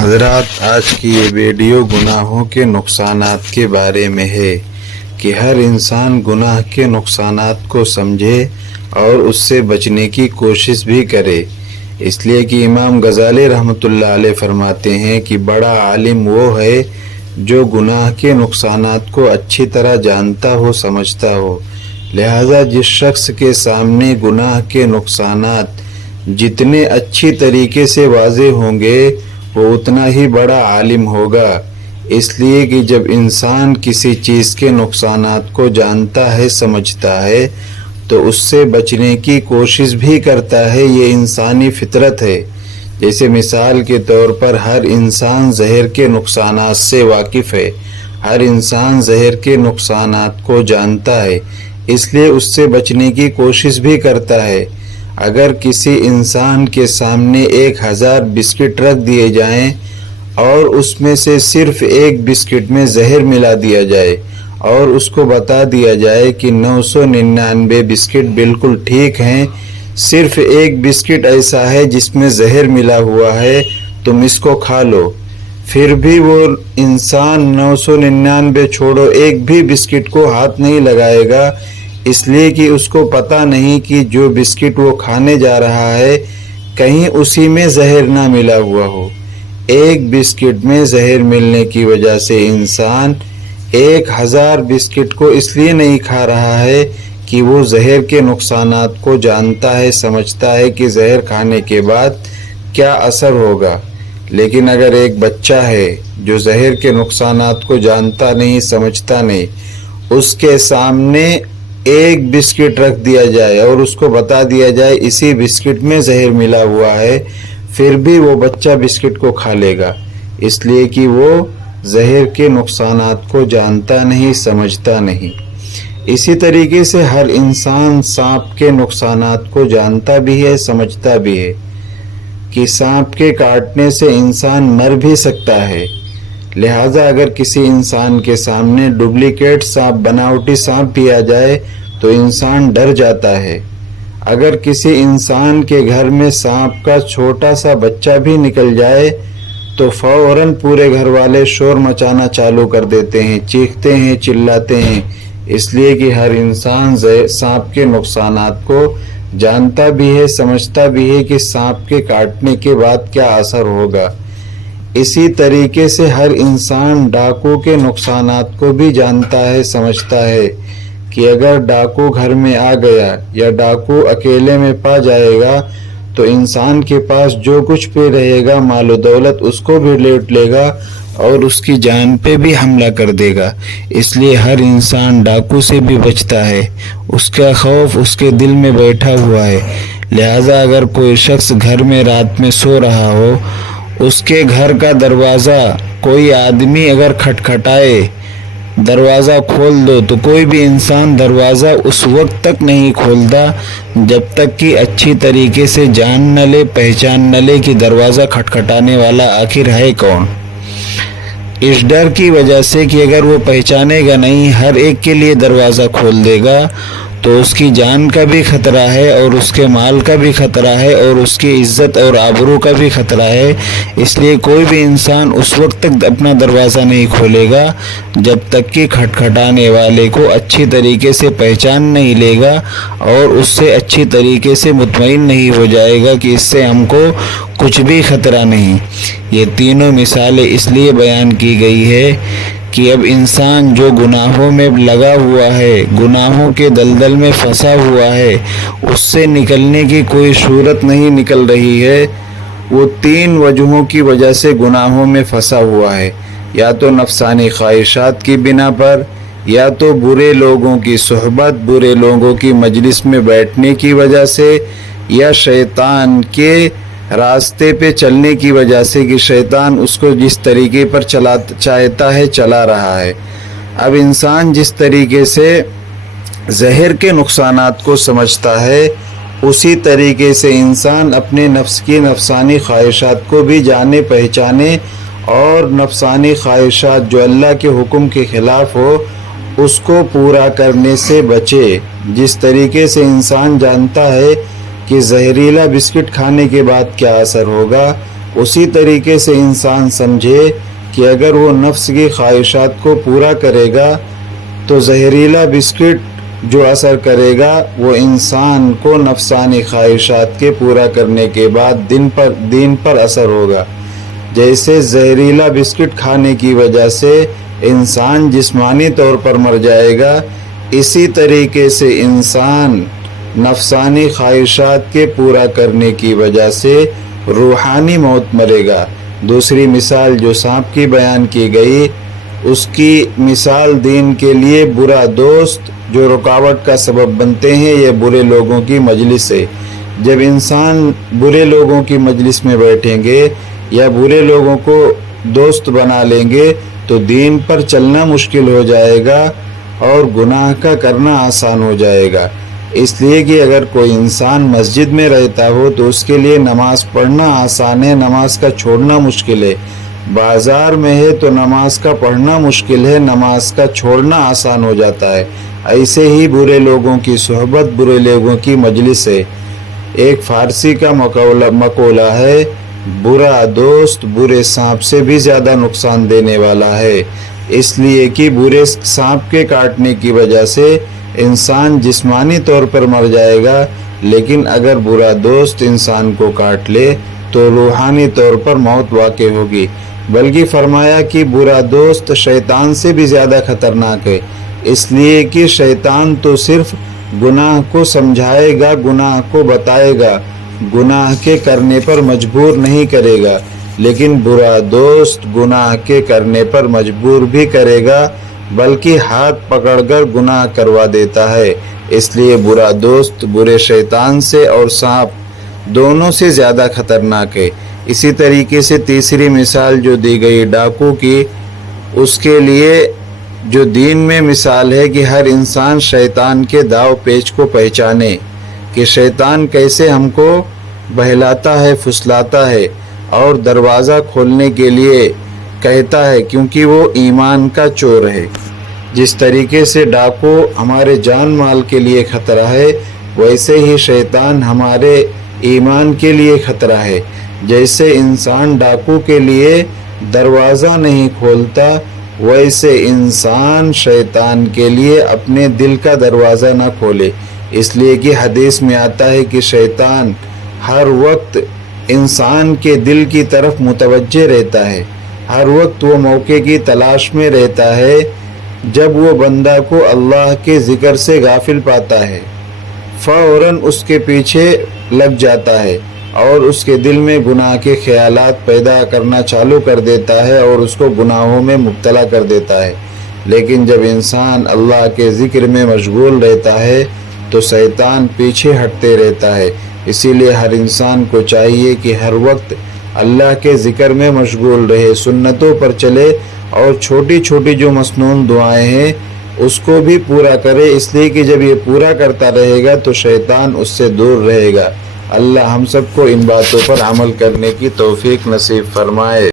حضرات، آج کی یہ ویڈیو گناہوں کے نقصانات کے بارے میں ہے کہ ہر انسان گناہ کے نقصانات کو سمجھے اور اس سے بچنے کی کوشش بھی کرے، اس لیے کہ امام غزالی رحمۃ اللہ علیہ فرماتے ہیں کہ بڑا عالم وہ ہے جو گناہ کے نقصانات کو اچھی طرح جانتا ہو، سمجھتا ہو۔ لہذا جس شخص کے سامنے گناہ کے نقصانات جتنے اچھی طریقے سے واضح ہوں گے وہ اتنا ہی بڑا عالم ہوگا، اس لیے کہ جب انسان کسی چیز کے نقصانات کو جانتا ہے، سمجھتا ہے تو اس سے بچنے کی کوشش بھی کرتا ہے۔ یہ انسانی فطرت ہے۔ جیسے مثال کے طور پر ہر انسان زہر کے نقصانات سے واقف ہے، ہر انسان زہر کے نقصانات کو جانتا ہے، اس لیے اس سے بچنے کی کوشش بھی کرتا ہے۔ اگر کسی انسان کے سامنے 1000 بسکٹ رکھ دیے جائیں اور اس میں سے صرف ایک بسکٹ میں زہر ملا دیا جائے اور اس کو بتا دیا جائے کہ 999 بسکٹ بالکل ٹھیک ہیں، صرف ایک بسکٹ ایسا ہے جس میں زہر ملا ہوا ہے، تم اس کو کھا لو، پھر بھی وہ انسان 999 چھوڑو ایک بھی بسکٹ کو ہاتھ نہیں لگائے گا، اس لیے کہ اس کو پتہ نہیں کہ جو بسکٹ وہ کھانے جا رہا ہے کہیں اسی میں زہر نہ ملا ہوا ہو۔ ایک بسکٹ میں زہر ملنے کی وجہ سے انسان 1000 بسکٹ کو اس لیے نہیں کھا رہا ہے کہ وہ زہر کے نقصانات کو جانتا ہے، سمجھتا ہے کہ زہر کھانے کے بعد کیا اثر ہوگا۔ لیکن اگر ایک بچہ ہے جو زہر کے نقصانات کو جانتا نہیں، سمجھتا نہیں، اس کے سامنے ایک بسکٹ رکھ دیا جائے اور اس کو بتا دیا جائے اسی بسکٹ میں زہر ملا ہوا ہے، پھر بھی وہ بچہ بسکٹ کو کھا لے گا، اس لیے کہ وہ زہر کے نقصانات کو جانتا نہیں، سمجھتا نہیں۔ اسی طریقے سے ہر انسان سانپ کے نقصانات کو جانتا بھی ہے، سمجھتا بھی ہے کہ سانپ کے کاٹنے سے انسان مر بھی سکتا ہے۔ لہٰذا اگر کسی انسان کے سامنے ڈپلیکیٹ سانپ، بناوٹی سانپ بھی آ جائے تو انسان ڈر جاتا ہے۔ اگر کسی انسان کے گھر میں سانپ کا چھوٹا سا بچہ بھی نکل جائے تو فوراً پورے گھر والے شور مچانا چالو کر دیتے ہیں، چیختے ہیں، چلاتے ہیں، اس لیے کہ ہر انسان سانپ کے نقصانات کو جانتا بھی ہے، سمجھتا بھی ہے کہ سانپ کے کاٹنے کے بعد کیا اثر ہوگا۔ اسی طریقے سے ہر انسان ڈاکو کے نقصانات کو بھی جانتا ہے، سمجھتا ہے کہ اگر ڈاکو گھر میں آ گیا یا ڈاکو اکیلے میں پا جائے گا تو انسان کے پاس جو کچھ بھی رہے گا مال و دولت اس کو بھی لوٹ لے گا اور اس کی جان پہ بھی حملہ کر دے گا، اس لیے ہر انسان ڈاکو سے بھی بچتا ہے، اس کا خوف اس کے دل میں بیٹھا ہوا ہے۔ لہٰذا اگر کوئی شخص گھر میں رات میں سو رہا ہو، اس کے گھر کا دروازہ کوئی آدمی اگر کھٹکھٹائے، دروازہ کھول دو، تو کوئی بھی انسان دروازہ اس وقت تک نہیں کھولتا جب تک کہ اچھی طریقے سے جان نہ لے، پہچان نہ لے کہ دروازہ کھٹکھٹانے والا آخر ہے کون۔ اس ڈر کی وجہ سے کہ اگر وہ پہچانے گا نہیں، ہر ایک کے لیے دروازہ کھول دے گا تو اس کی جان کا بھی خطرہ ہے اور اس کے مال کا بھی خطرہ ہے اور اس کی عزت اور آبرو کا بھی خطرہ ہے، اس لیے کوئی بھی انسان اس وقت تک اپنا دروازہ نہیں کھولے گا جب تک کہ کھٹکھٹانے والے کو اچھی طریقے سے پہچان نہیں لے گا اور اس سے اچھی طریقے سے مطمئن نہیں ہو جائے گا کہ اس سے ہم کو کچھ بھی خطرہ نہیں۔ یہ تینوں مثالیں اس لیے بیان کی گئی ہے کہ اب انسان جو گناہوں میں لگا ہوا ہے، گناہوں کے دلدل میں پھنسا ہوا ہے، اس سے نکلنے کی کوئی صورت نہیں نکل رہی ہے۔ وہ 3 وجہوں کی وجہ سے گناہوں میں پھنسا ہوا ہے، یا تو نفسانی خواہشات کی بنا پر، یا تو برے لوگوں کی صحبت، برے لوگوں کی مجلس میں بیٹھنے کی وجہ سے، یا شیطان کے راستے پہ چلنے کی وجہ سے کہ شیطان اس کو جس طریقے پر چاہتا ہے چلا رہا ہے۔ اب انسان جس طریقے سے زہر کے نقصانات کو سمجھتا ہے اسی طریقے سے انسان اپنے نفس کی نفسانی خواہشات کو بھی جانے، پہچانے اور نفسانی خواہشات جو اللہ کے حکم کے خلاف ہو اس کو پورا کرنے سے بچے۔ جس طریقے سے انسان جانتا ہے کہ زہریلا بسکٹ کھانے کے بعد کیا اثر ہوگا، اسی طریقے سے انسان سمجھے کہ اگر وہ نفس کی خواہشات کو پورا کرے گا تو زہریلا بسکٹ جو اثر کرے گا وہ انسان کو نفسانی خواہشات کے پورا کرنے کے بعد دین پر اثر ہوگا۔ جیسے زہریلا بسکٹ کھانے کی وجہ سے انسان جسمانی طور پر مر جائے گا، اسی طریقے سے انسان نفسانی خواہشات کے پورا کرنے کی وجہ سے روحانی موت مرے گا۔ دوسری مثال جو سانپ کی بیان کی گئی، اس کی مثال دین کے لیے برا دوست جو رکاوٹ کا سبب بنتے ہیں، یہ برے لوگوں کی مجلس ہے۔ جب انسان برے لوگوں کی مجلس میں بیٹھیں گے یا برے لوگوں کو دوست بنا لیں گے تو دین پر چلنا مشکل ہو جائے گا اور گناہ کا کرنا آسان ہو جائے گا۔ اس لیے کہ اگر کوئی انسان مسجد میں رہتا ہو تو اس کے لیے نماز پڑھنا آسان ہے، نماز کا چھوڑنا مشکل ہے۔ بازار میں ہے تو نماز کا پڑھنا مشکل ہے، نماز کا چھوڑنا آسان ہو جاتا ہے۔ ایسے ہی برے لوگوں کی صحبت برے لوگوں کی مجلس ہے۔ ایک فارسی کا مقولہ ہے، برا دوست برے سانپ سے بھی زیادہ نقصان دینے والا ہے، اس لیے کہ برے سانپ کے کاٹنے کی وجہ سے انسان جسمانی طور پر مر جائے گا، لیکن اگر برا دوست انسان کو کاٹ لے تو روحانی طور پر موت واقع ہوگی۔ بلکہ فرمایا کہ برا دوست شیطان سے بھی زیادہ خطرناک ہے، اس لیے کہ شیطان تو صرف گناہ کو سمجھائے گا، گناہ کو بتائے گا، گناہ کے کرنے پر مجبور نہیں کرے گا، لیکن برا دوست گناہ کے کرنے پر مجبور بھی کرے گا، بلکہ ہاتھ پکڑ کر گناہ کروا دیتا ہے۔ اس لیے برا دوست برے شیطان سے اور سانپ دونوں سے زیادہ خطرناک ہے۔ اسی طریقے سے تیسری مثال جو دی گئی ڈاکو کی، اس کے لیے جو دین میں مثال ہے کہ ہر انسان شیطان کے داؤ پیچ کو پہچانے کہ شیطان کیسے ہم کو بہلاتا ہے، پھسلاتا ہے اور دروازہ کھولنے کے لیے کہتا ہے، کیونکہ وہ ایمان کا چور ہے۔ جس طریقے سے ڈاکو ہمارے جان مال کے لیے خطرہ ہے، ویسے ہی شیطان ہمارے ایمان کے لیے خطرہ ہے۔ جیسے انسان ڈاکو کے لیے دروازہ نہیں کھولتا، ویسے انسان شیطان کے لیے اپنے دل کا دروازہ نہ کھولے۔ اس لیے کہ حدیث میں آتا ہے کہ شیطان ہر وقت انسان کے دل کی طرف متوجہ رہتا ہے، ہر وقت وہ موقع کی تلاش میں رہتا ہے جب وہ بندہ کو اللہ کے ذکر سے غافل پاتا ہے، فوراً اس کے پیچھے لگ جاتا ہے اور اس کے دل میں گناہ کے خیالات پیدا کرنا چالو کر دیتا ہے اور اس کو گناہوں میں مبتلا کر دیتا ہے۔ لیکن جب انسان اللہ کے ذکر میں مشغول رہتا ہے تو شیطان پیچھے ہٹتے رہتا ہے۔ اسی لیے ہر انسان کو چاہیے کہ ہر وقت اللہ کے ذکر میں مشغول رہے، سنتوں پر چلے اور چھوٹی چھوٹی جو مسنون دعائیں ہیں اس کو بھی پورا کرے، اس لیے کہ جب یہ پورا کرتا رہے گا تو شیطان اس سے دور رہے گا۔ اللہ ہم سب کو ان باتوں پر عمل کرنے کی توفیق نصیب فرمائے۔